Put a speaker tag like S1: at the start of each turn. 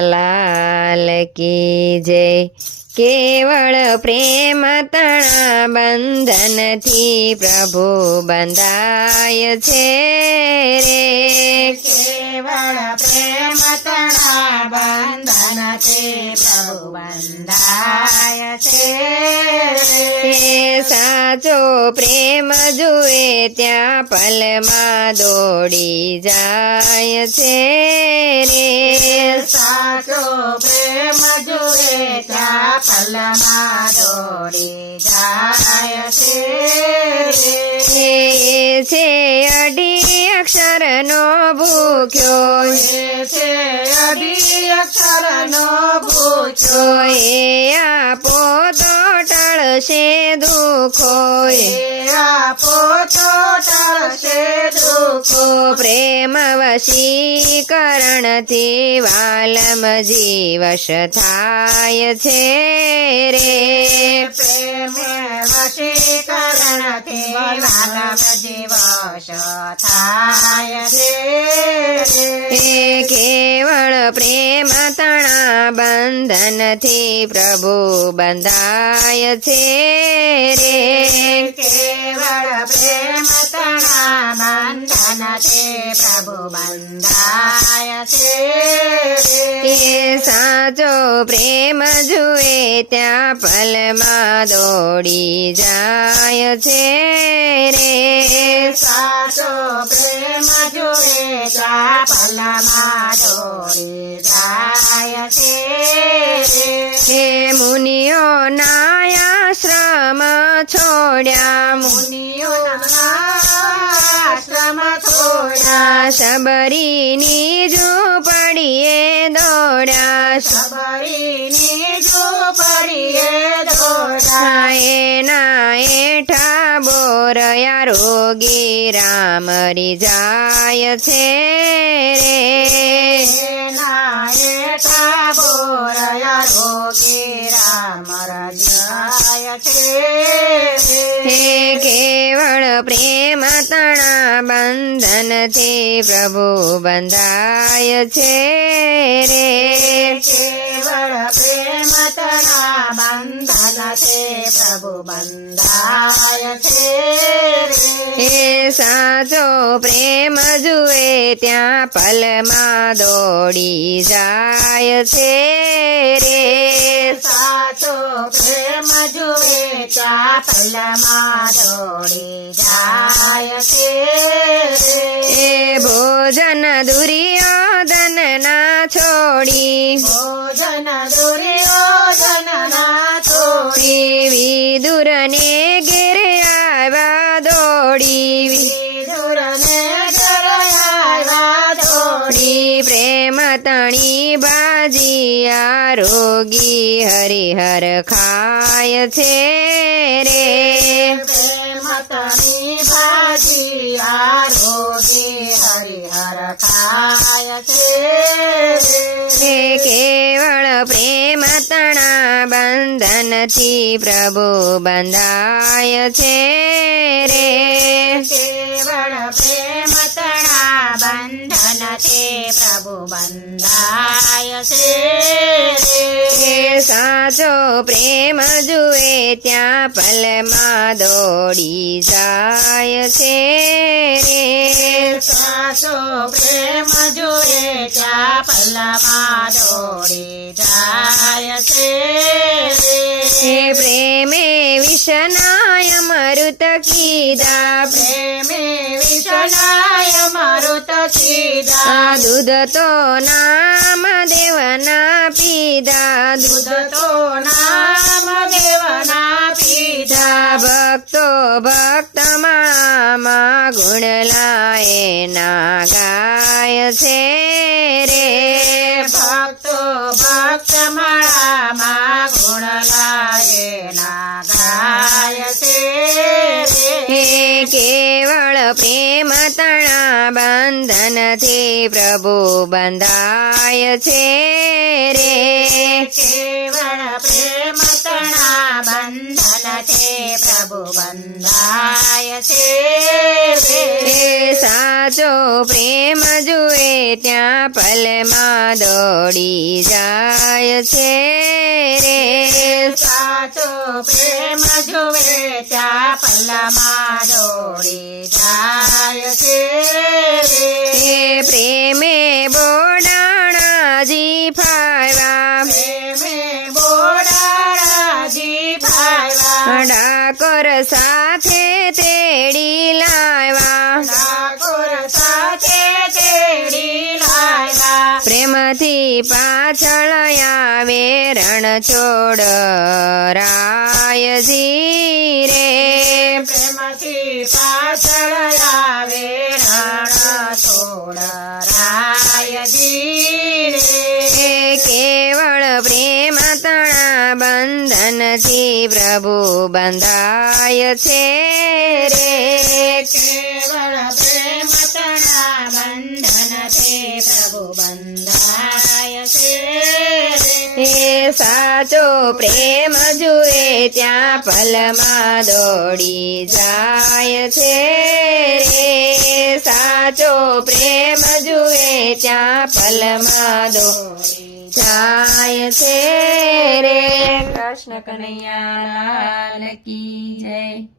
S1: લાલ કી જય. કેવળ પ્રેમ તણા બંધનથી પ્રભુ બંધાય છે રે.
S2: બંધન પ્રભુ બંધાય છે.
S1: સાચો પ્રેમ જુએ ત્યાં પલમાં દોડી જાય છે રે.
S2: સાચો પ્રેમ જુએ ત્યાં પલમાં દોડી જાય છે
S1: અક્ષરનો ભૂખ્યો
S2: એ છે અઢી અક્ષરનો ભૂચો
S1: એ આપો તો ટળશે દુઃખો
S2: એ
S1: વશીકરણથી વાલમ જીવશ થાય છે રે.
S2: પ્રેમે વશીકરણથી વાલમ જીવશ થાય છે
S1: કેવળ પ્રેમ તણા બંધનથી પ્રભુ બંધાય છે રે.
S2: કેવળ પ્રેમ પ્રભુ બંધાય છે.
S1: એ સાચો પ્રેમ જુએ ત્યાં પલમાં દોડી જાય છે રે.
S2: સાચો પ્રેમ જુએ ચા પલમાં દોડી જાય છે થોડા
S1: શબરીની ઝૂંપડીએ દોડ્યા
S2: સબરીની ઝૂંપડીએ દોડા
S1: એના એઠા બોરયા રોગી રામ રી જાય છે રે.
S2: એના એઠા બોરયા રોગી રામ જાય છે
S1: પ્રેમ તણા બંધનથી પ્રભુ બંધાય છે રે.
S2: કેવળ પ્રેમ તણા બંધન પ્રભુ બંધાય છે
S1: સાચો પ્રેમ જુએ ત્યાં પલમાં દોડી જાય છે રે.
S2: સાચો પ્રેમ જુએ ત્યાં પલમાં દોડી
S1: છોડી.
S2: ભોજન દુર્યોધન ના છોડી.
S1: વિદુર ને ઘેર આવ્યા દોડી.
S2: વિદુરને
S1: પ્રેમ તણી બાજી રોગી હરિહર ખાય છે રે.
S2: તણી ભાજી આરોગી હરિહર ખાય છે
S1: કેવળ પ્રેમ તણા બંધનથી પ્રભુ બંધાય છે રે
S2: કેવળ પ્રેમ તણા બંધન તે પ્રભુ બંધાય છે
S1: સાચો પ્રેમ જુએ ત્યાં પલમાં દોડી જાય છે. રે
S2: સાસો પ્રેમ જુએ ત્યાં પલમાં દોડી જાય છે.
S1: રે પ્રેમે વિષનાય મરુત કીધા.
S2: પ્રેમે વિષનાય મારુત કીધા.
S1: દૂધ તો નામ દેવના પીધા.
S2: દૂધ તો
S1: ભક્તો ભક્ત માળામાં ગુણ લાય ના ગાય છે રે.
S2: ભક્તો ભક્ત માળામાં ગુણ લાય ના ગાય છે
S1: હે કેવળ પ્રેમ તણા બંધનથી પ્રભુ બંધાય છે રે.
S2: છે
S1: સાચો પ્રેમ જુએ ત્યાં પલમાં દોડી જાય છે રે.
S2: સાચો પ્રેમ જુએ ત્યાં પલમાં દોડી જાય છે.
S1: સાથે તેડી લાવ્યા.
S2: ઠાકોર સાથે તેડી લાવ્યા.
S1: પ્રેમથી પાછળ આવે રણ છોડ રાયજી પ્રભુ બંધાય છે રે.
S2: કેવળ પ્રેમ તણા બંધન છે પ્રભુ બંધાય છે
S1: એ સાચો પ્રેમ જુએ ત્યાં પલમાં દોડી જાય છે રે. સાચો પ્રેમ જુએ ત્યાં પલમાં દોડી જાય છે રે. કૃષ્ણ કનૈયા લાલ કી જય.